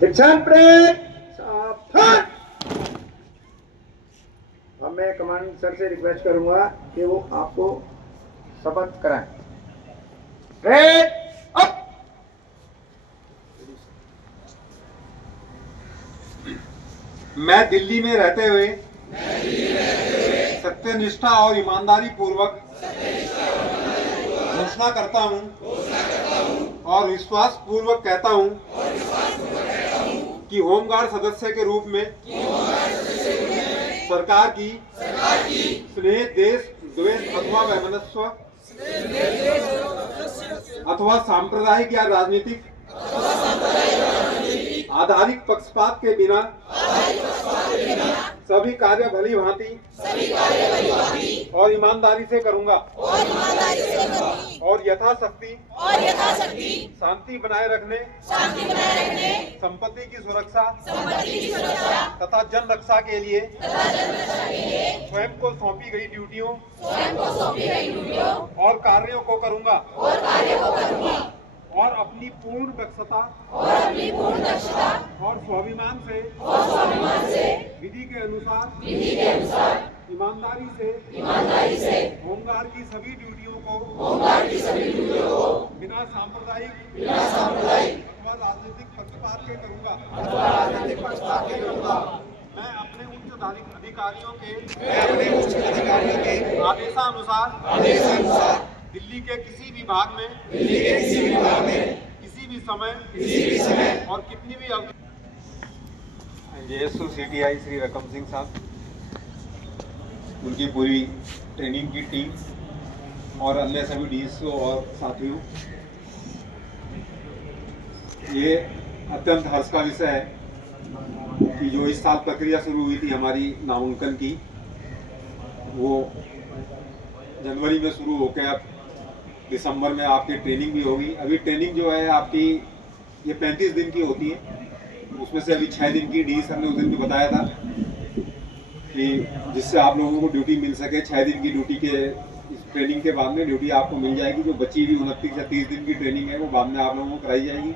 दीक्षांत परेड सावधान। अब मैं कमांडिंग सर से रिक्वेस्ट करूंगा कि वो आपको शपथ कराएं। Parade up. मैं दिल्ली में रहते हुए सत्यनिष्ठा और ईमानदारी पूर्वक घोषणा करता हूं और विश्वास पूर्वक कहता हूं कि होमगार्ड सदस्य के रूप में सरकार की स्नेह, देश द्वेष अथवा वैमनस्य अथवा सांप्रदायिक या राजनीतिक आधारित पक्षपात के बिना सभी कार्य भली भांति और ईमानदारी से करूंगा और यथाशक्ति शांति बनाए रखने, संपत्ति की सुरक्षा तथा जन रक्षा के लिए स्वयं को सौंपी गई ड्यूटियों और कार्यों को करूंगा और अपनी पूर्ण दक्षता और स्वाभिमान से विधि के अनुसार ईमानदारी से होमगार्ड की सभी ड्यूटियों को बिना सांप्रदायिक अथवा राजनीतिक पक्षपात के करूंगा। मैं अपने उच्च अधिकारियों के आदेशानुसार दिल्ली के किसी भी भाग में किसी भी समय और कितनी भी अवधि जेएसयू सीटीआई श्री रकम सिंह साहब, उनकी पूरी ट्रेनिंग की टीम और अन्य सभी डीएसओ और साथियों, ये अत्यंत हर्ष का विषय है कि जो इस साल प्रक्रिया शुरू हुई थी हमारी नामांकन की, वो जनवरी में शुरू होकर अब दिसंबर में आपकी ट्रेनिंग भी होगी। अभी ट्रेनिंग जो है आपकी ये 35 दिन की होती है, उसमें से अभी 6 दिन की डी सर ने उस दिन भी बताया था कि जिससे आप लोगों को ड्यूटी मिल सके। 6 दिन की ड्यूटी के इस ट्रेनिंग के बाद में ड्यूटी आपको मिल जाएगी। जो बची हुई 29 या 30 दिन की ट्रेनिंग है वो बाद में आप लोगों को कराई जाएगी।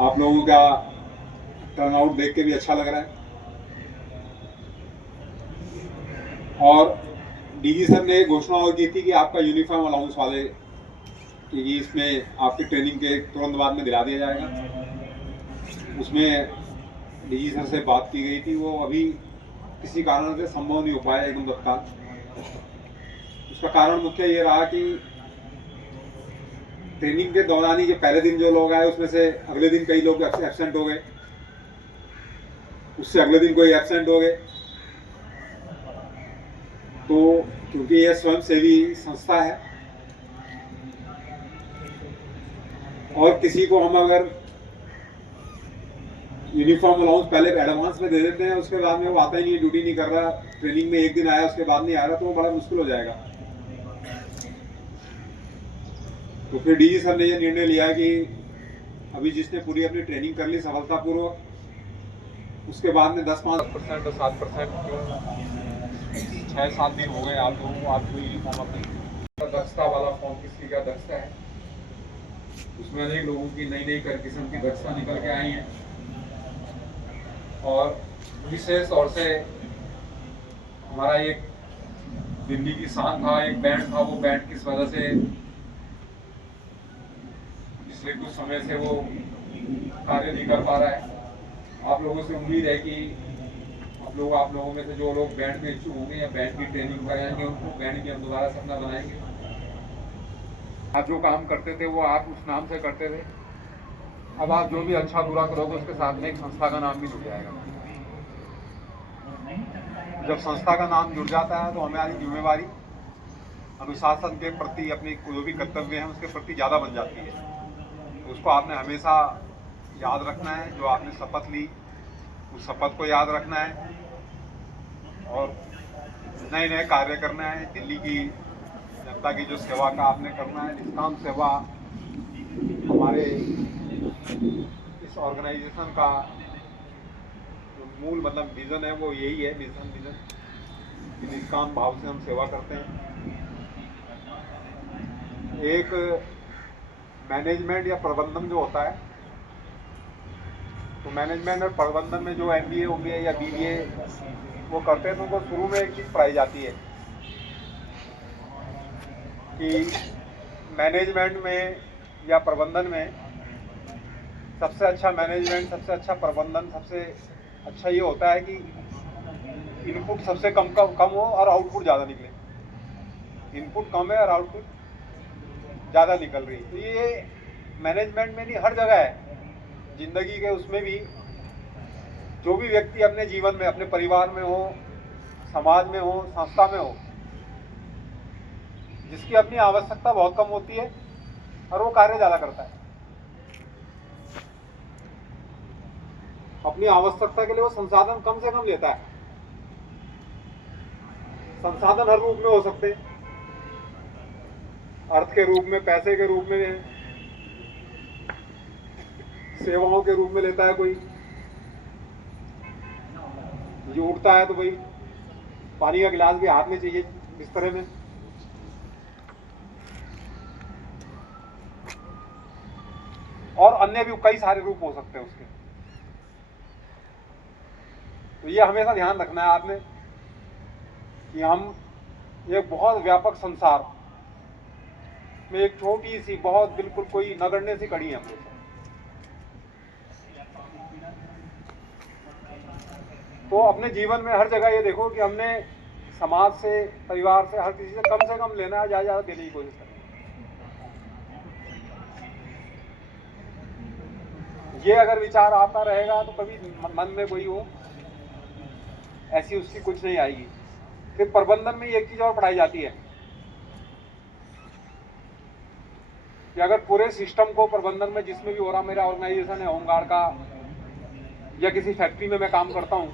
आप लोगों का टर्नआउट देख के भी अच्छा लग रहा है और डीजी सर ने घोषणा और की थी कि आपका यूनिफॉर्म अलाउंस वाले कि इसमें आपकी ट्रेनिंग के तुरंत बाद में दिला दिया जाएगा। उसमें डीजी सर से बात की गई थी, वो अभी किसी कारण से संभव नहीं हो पाया एकदम तत्काल। उसका कारण मुख्य ये रहा कि ट्रेनिंग के दौरान ही जो पहले दिन जो लोग आए उसमें से अगले दिन कई लोग एब्सेंट हो गए, उससे अगले दिन कोई एब्सेंट हो गए। तो क्योंकि यह स्वयंसेवी संस्था है और किसी को हम अगर यूनिफॉर्म अलाउंस पहले एडवांस में दे देते हैं, उसके बाद में वो आता ही नहीं, ड्यूटी नहीं कर रहा, ट्रेनिंग में एक दिन आया उसके बाद नहीं आ रहा, तो वो बड़ा मुश्किल हो जाएगा। तो फिर डीजी सर ने ये निर्णय लिया कि अभी जिसने पूरी अपनी ट्रेनिंग कर ली सफलतापूर्वक, उसके बाद में 10-5% और 7% क्यों 6-7 दिन हो गए आप लोगों को आपको यूनिफॉर्म अपनी दक्षता वाला फॉर्म किसकी क्या दक्षता है, उसमें अनेक लोगों की नई नई किस्म की दक्षता निकल के आई है। और विशेष तौर से हमारा एक दिल्ली की शान था, एक बैंड था, वो बैंड किस वजह से पिछले कुछ समय से वो कार्य नहीं कर पा रहा है। आप लोगों से उम्मीद है कि आप लोगों में से जो लोग बैंड में इच्छुक होंगे या बैंड की ट्रेनिंग कराएंगे, उनको बैंड की हम दोबारा सपना बनाएंगे। आप जो काम करते थे वो आप उस नाम से करते थे, अब आप जो भी अच्छा बुरा करोगे उसके साथ में एक संस्था का नाम भी जुड़ जाएगा। जब संस्था का नाम जुड़ जाता है तो हमारी जिम्मेवारी अनुशासन के प्रति, अपने जो भी कर्तव्य हैं उसके प्रति ज़्यादा बन जाती है। तो उसको आपने हमेशा याद रखना है। जो आपने शपथ ली उस शपथ को याद रखना है और नए नए कार्य करना है। दिल्ली की जनता की जो सेवा का आपने करना है, निष्काम सेवा हमारे इस ऑर्गेनाइजेशन का जो मूल मतलब विज़न है वो यही है, मिशन विज़न। निष्काम भाव से हम सेवा करते हैं। एक मैनेजमेंट या प्रबंधन जो होता है, तो मैनेजमेंट और प्रबंधन में जो MBA, OBA या BBA वो करते हैं, तो उनको शुरू में एक चीज़ पढ़ाई जाती है कि मैनेजमेंट में या प्रबंधन में सबसे अच्छा मैनेजमेंट, सबसे अच्छा प्रबंधन, सबसे अच्छा ये होता है कि इनपुट सबसे कम हो और आउटपुट ज़्यादा निकले। इनपुट कम है और आउटपुट ज़्यादा निकल रही है। तो ये मैनेजमेंट में नहीं, हर जगह है, जिंदगी के उसमें भी। जो भी व्यक्ति अपने जीवन में, अपने परिवार में हो, समाज में हो, संस्था में हो, जिसकी अपनी आवश्यकता बहुत कम होती है और वो कार्य ज़्यादा करता है, अपनी आवश्यकता के लिए वो संसाधन कम से कम लेता है। संसाधन हर रूप में हो सकते हैं, अर्थ के रूप में, पैसे के रूप में, सेवाओं के रूप में लेता है कोई। जो उठता है तो भाई पानी का गिलास भी हाथ में चाहिए बिस्तर में। और अन्य भी कई सारे रूप हो सकते हैं उसके। तो ये हमेशा ध्यान रखना है आपने कि हम एक बहुत व्यापक संसार में एक छोटी सी, बहुत बिल्कुल कोई नगण्य सी कड़ी है हम लोग। तो अपने जीवन में हर जगह ये देखो कि हमने समाज से, परिवार से, हर किसी से कम लेना है, ज़्यादा देने की कोशिश करनी है। ये अगर विचार आता रहेगा तो कभी मन में कोई वो ऐसी उसकी कुछ नहीं आएगी। फिर प्रबंधन में एक चीज और पढ़ाई जाती है कि अगर पूरे सिस्टम को प्रबंधन में, जिसमें भी हो रहा, मेरा ऑर्गेनाइजेशन है होमगार्ड का या किसी फैक्ट्री में मैं काम करता हूं,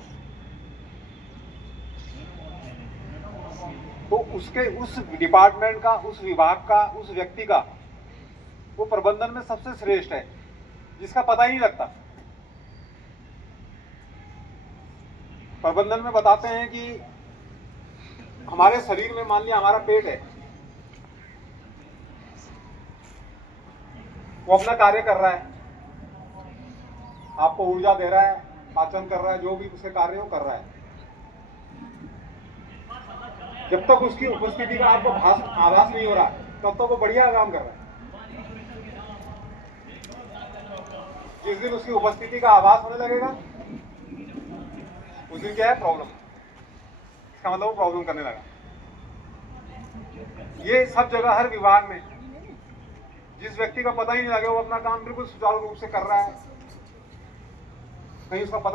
तो उसके उस डिपार्टमेंट का, उस विभाग का, उस व्यक्ति का वो प्रबंधन में सबसे श्रेष्ठ है, जिसका पता ही नहीं लगता। प्रबंधन में बताते हैं कि हमारे शरीर में, मान लिया हमारा पेट है, वो अपना कार्य कर रहा है, आपको ऊर्जा दे रहा है, पाचन कर रहा है, जो भी उसके कार्य वो कर रहा है। जब तक उसकी उपस्थिति का आपको आभास नहीं हो रहा, तब तक वो बढ़िया काम कर रहा है। जिस दिन उसकी उपस्थिति का आभास होने लगेगा, उस दिन क्या है, प्रॉब्लम। इसका मतलब वो प्रॉब्लम करने लगा। ये सब जगह, हर विभाग में जिस व्यक्ति का पता ही नहीं लगे, वो अपना काम बिल्कुल सुचारू रूप से कर रहा है, कहीं उसका पता